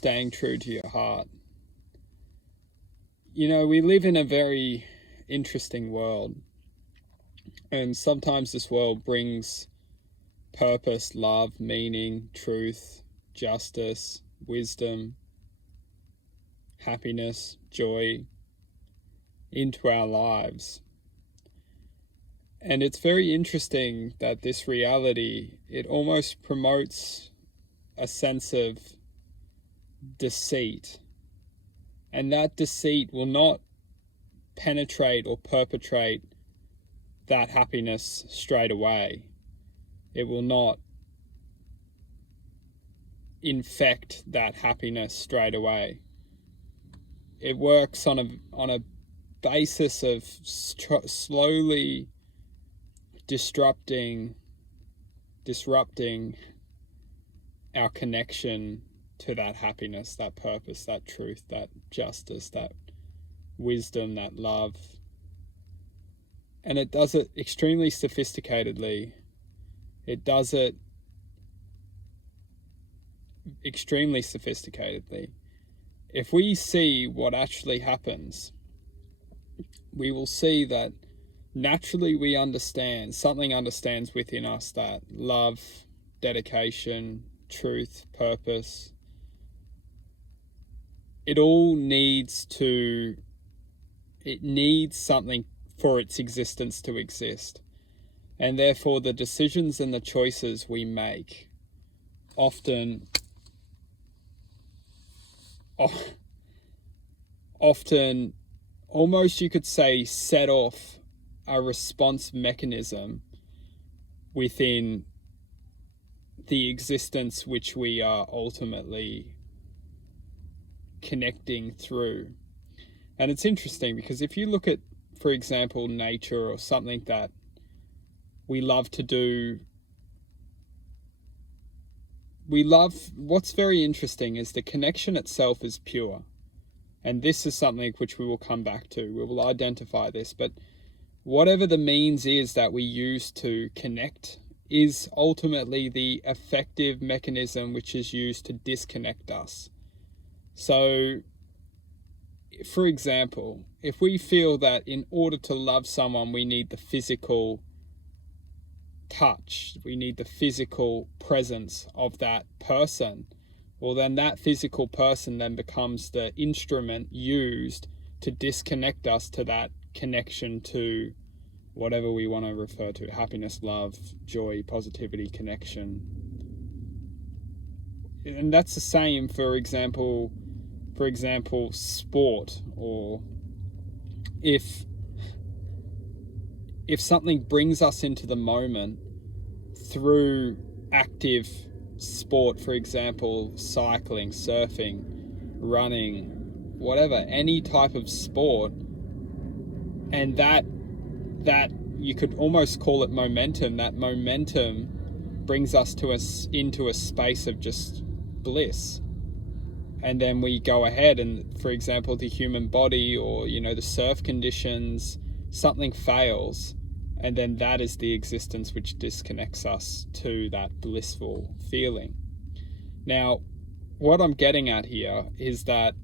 staying true to your heart. You know, we live in a very interesting world, and sometimes this world brings purpose, love, meaning, truth, justice, wisdom, happiness, joy into our lives. And it's very interesting that this reality, it almost promotes a sense of deceit. And that deceit will not penetrate or perpetrate that happiness straight away. It will not infect that happiness straight away. It works on a basis of slowly disrupting our connection to that happiness, that purpose, that truth, that justice, that wisdom, that love. And it does it extremely sophisticatedly. It does it extremely sophisticatedly. If we see what actually happens, we will see that naturally we understand, something understands within us that love, dedication, truth, purpose, it needs something for its existence to exist. And therefore the decisions and the choices we make often almost, you could say, set off a response mechanism within the existence which we are ultimately connecting through. And it's interesting because if you look at, for example, nature or something that we love to do, what's very interesting is the connection itself is pure. And this is something which we will come back to. We will identify this, but whatever the means is that we use to connect is ultimately the effective mechanism which is used to disconnect us. So, for example, if we feel that in order to love someone, we need the physical touch, we need the physical presence of that person, well, then that physical person then becomes the instrument used to disconnect us to that connection to whatever we want to refer to: happiness, love, joy, positivity, connection. And that's the same, for example, sport, or if something brings us into the moment through active sport, for example, cycling, surfing, running, whatever, any type of sport, and that you could almost call it momentum. That momentum brings us into a space of just bliss. And then we go ahead and, for example, the human body, or, the surf conditions, something fails. And then that is the existence which disconnects us to that blissful feeling. Now, what I'm getting at here is that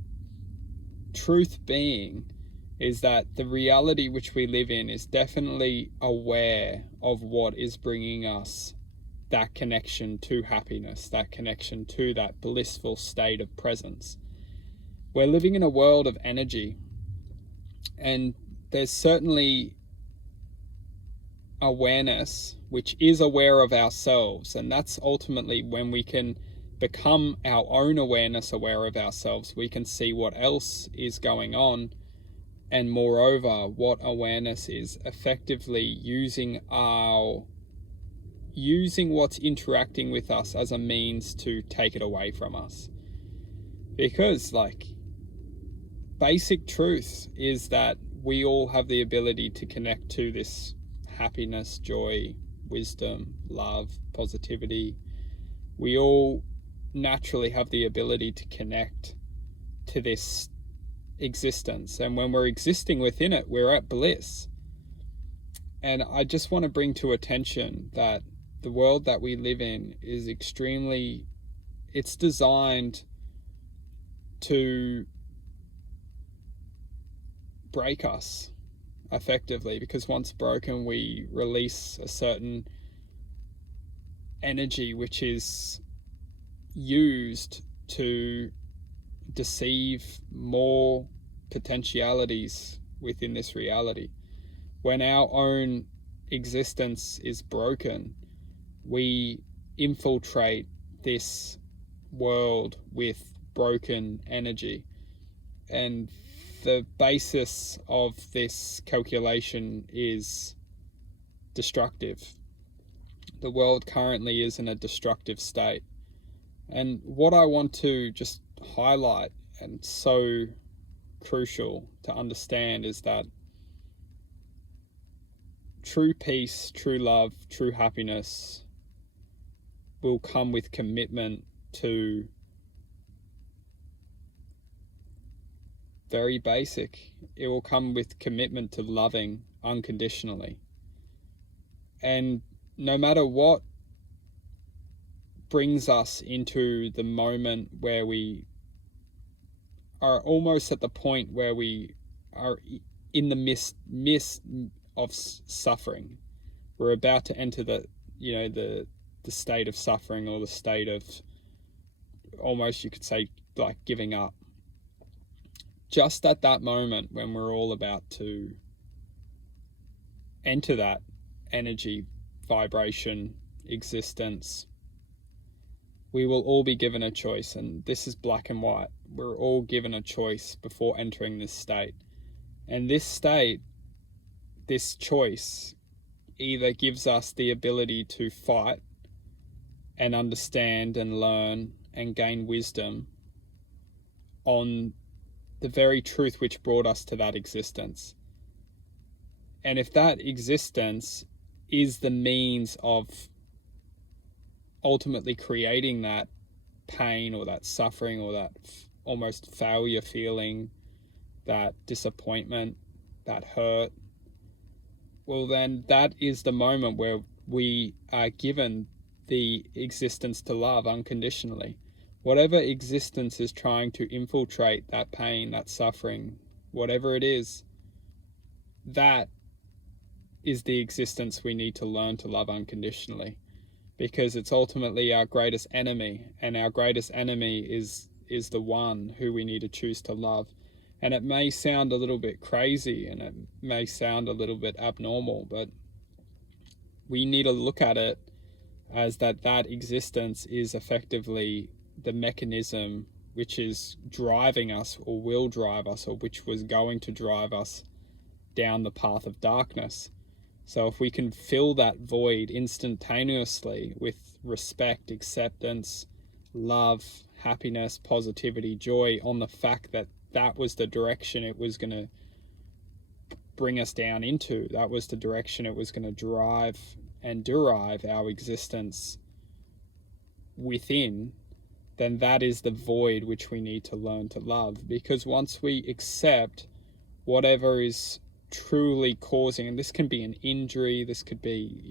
truth being is that the reality which we live in is definitely aware of what is bringing us that connection to happiness, that connection to that blissful state of presence. We're living in a world of energy, and there's certainly awareness which is aware of ourselves, and that's ultimately when we can become our own awareness, aware of ourselves. We can see what else is going on, and moreover, what awareness is effectively using what's interacting with us as a means to take it away from us. Because, basic truth is that we all have the ability to connect to this happiness, joy, wisdom, love, positivity. We all naturally have the ability to connect to this existence, and when we're existing within it, we're at bliss. And I just want to bring to attention that the world that we live in is it's designed to break us effectively, because once broken, we release a certain energy which is used to deceive more potentialities within this reality. When our own existence is broken, we infiltrate this world with broken energy. And the basis of this calculation is destructive. The world currently is in a destructive state. And what I want to just highlight, and so crucial to understand, is that true peace, true love, true happiness will come with commitment to very basic. It will come with commitment to loving unconditionally. And no matter what brings us into the moment where we are almost at the point where we are in the midst of suffering, we're about to enter the state of suffering, or the state of, almost you could say, like giving up. Just at that moment when we're all about to enter that energy, vibration, existence, we will all be given a choice. And this is black and white. We're all given a choice before entering this state. And this state, this choice, either gives us the ability to fight and understand and learn and gain wisdom on the very truth which brought us to that existence. And if that existence is the means of ultimately creating that pain or that suffering or that almost failure feeling, that disappointment, that hurt, well, then that is the moment where we are given the existence to love unconditionally. Whatever existence is trying to infiltrate that pain, that suffering, whatever it is, that is the existence we need to learn to love unconditionally, because it's ultimately our greatest enemy, and our greatest enemy is the one who we need to choose to love. And it may sound a little bit crazy, and it may sound a little bit abnormal, but we need to look at it as that existence is effectively the mechanism which is driving us, or will drive us, or which was going to drive us down the path of darkness. So if we can fill that void instantaneously with respect, acceptance, love, happiness, positivity, joy, on the fact that that was the direction it was going to bring us down into, that was the direction it was going to drive and derive our existence within, then that is the void which we need to learn to love. Because once we accept whatever is truly causing, and this can be an injury, this could be,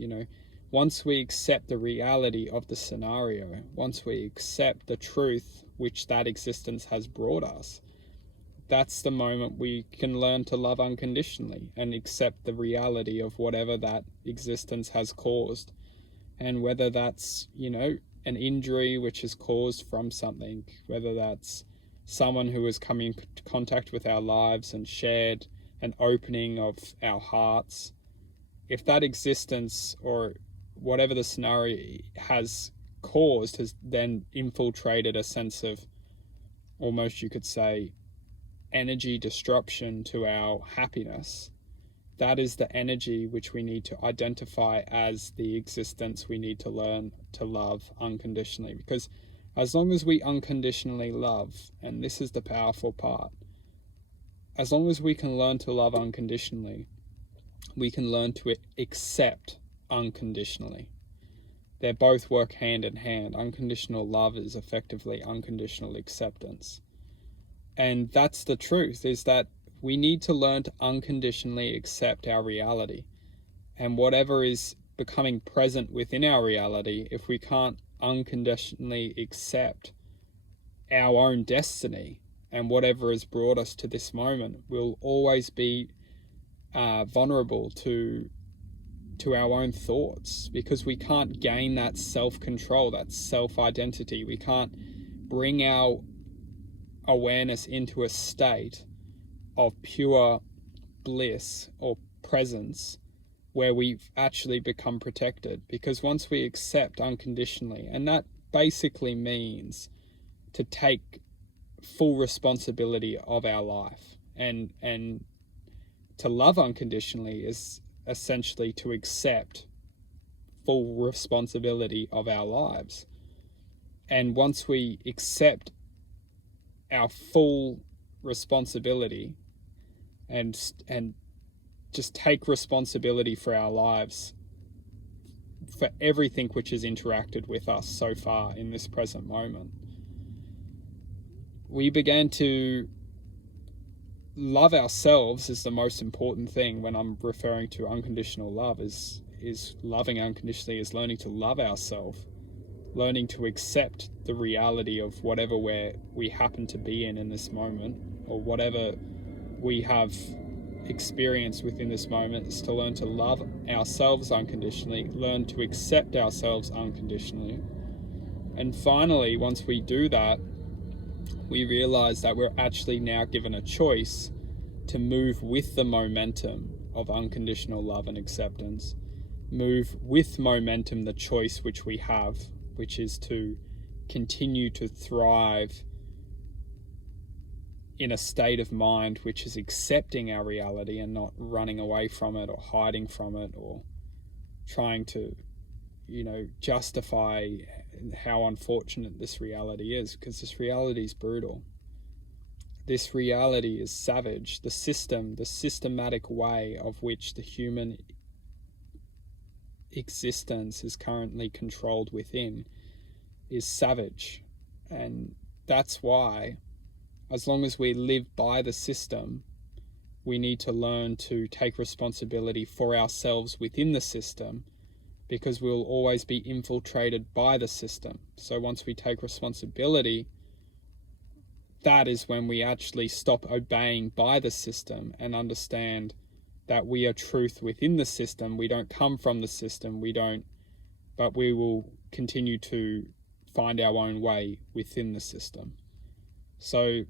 once we accept the reality of the scenario, once we accept the truth which that existence has brought us, that's the moment we can learn to love unconditionally and accept the reality of whatever that existence has caused. And whether that's, an injury which is caused from something, whether that's someone who has come into contact with our lives and shared an opening of our hearts, if that existence or whatever the scenario has caused has then infiltrated a sense of, almost you could say, energy disruption to our happiness, that is the energy which we need to identify as the existence we need to learn to love unconditionally. Because as long as we unconditionally love, and this is the powerful part, as long as we can learn to love unconditionally, we can learn to accept unconditionally. They both work hand in hand. Unconditional love is effectively unconditional acceptance. And that's the truth, is that we need to learn to unconditionally accept our reality. And whatever is becoming present within our reality, if we can't unconditionally accept our own destiny, and whatever has brought us to this moment. We'll always be vulnerable to our own thoughts, because we can't gain that self-control, that self-identity. We can't bring our awareness into a state of pure bliss or presence where we've actually become protected. Because once we accept unconditionally, and that basically means to take full responsibility of our life, and to love unconditionally is essentially to accept full responsibility of our lives. And once we accept our full responsibility and just take responsibility for our lives, for everything which has interacted with us so far in this present moment, we began to love ourselves. Is the most important thing when I'm referring to unconditional love. Is loving unconditionally is learning to love ourselves, learning to accept the reality of whatever we happen to be in this moment, or whatever we have experienced within this moment. Is to learn to love ourselves unconditionally, learn to accept ourselves unconditionally. And finally, once we do that, we realize that we're actually now given a choice to move with the momentum of unconditional love and acceptance. Move with momentum the choice which we have, which is to continue to thrive in a state of mind which is accepting our reality and not running away from it or hiding from it or trying to, justify how unfortunate this reality is, because this reality is brutal. This reality is savage. The systematic way of which the human existence is currently controlled within is savage. And that's why, as long as we live by the system, we need to learn to take responsibility for ourselves within the system, because we'll always be infiltrated by the system. So once we take responsibility, that is when we actually stop obeying by the system and understand that we are truth within the system. We don't come from the system, but we will continue to find our own way within the system. So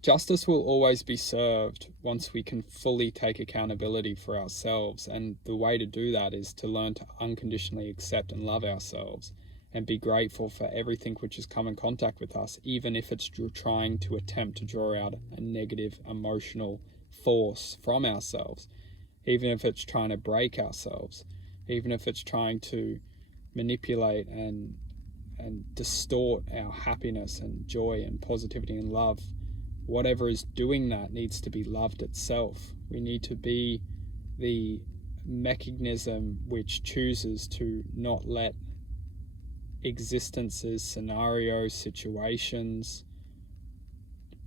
justice will always be served once we can fully take accountability for ourselves. And the way to do that is to learn to unconditionally accept and love ourselves and be grateful for everything which has come in contact with us, even if it's trying to attempt to draw out a negative emotional force from ourselves, even if it's trying to break ourselves, even if it's trying to manipulate and distort our happiness and joy and positivity and love. Whatever is doing that needs to be loved itself. We need to be the mechanism which chooses to not let existences, scenarios, situations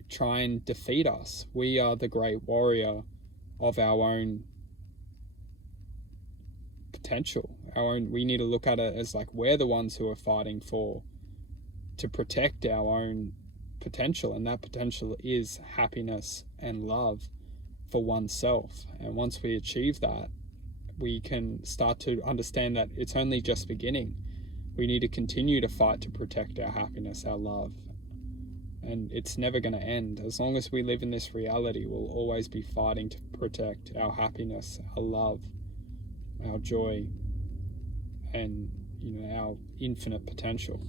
try and defeat us. We are the great warrior of our own potential. We need to look at it as like we're the ones who are fighting to protect our own potential, and that potential is happiness and love for oneself. And once we achieve that, we can start to understand that it's only just beginning. We need to continue to fight to protect our happiness, our love, and it's never going to end. As long as we live in this reality, we'll always be fighting to protect our happiness, our love, our joy, and our infinite potential.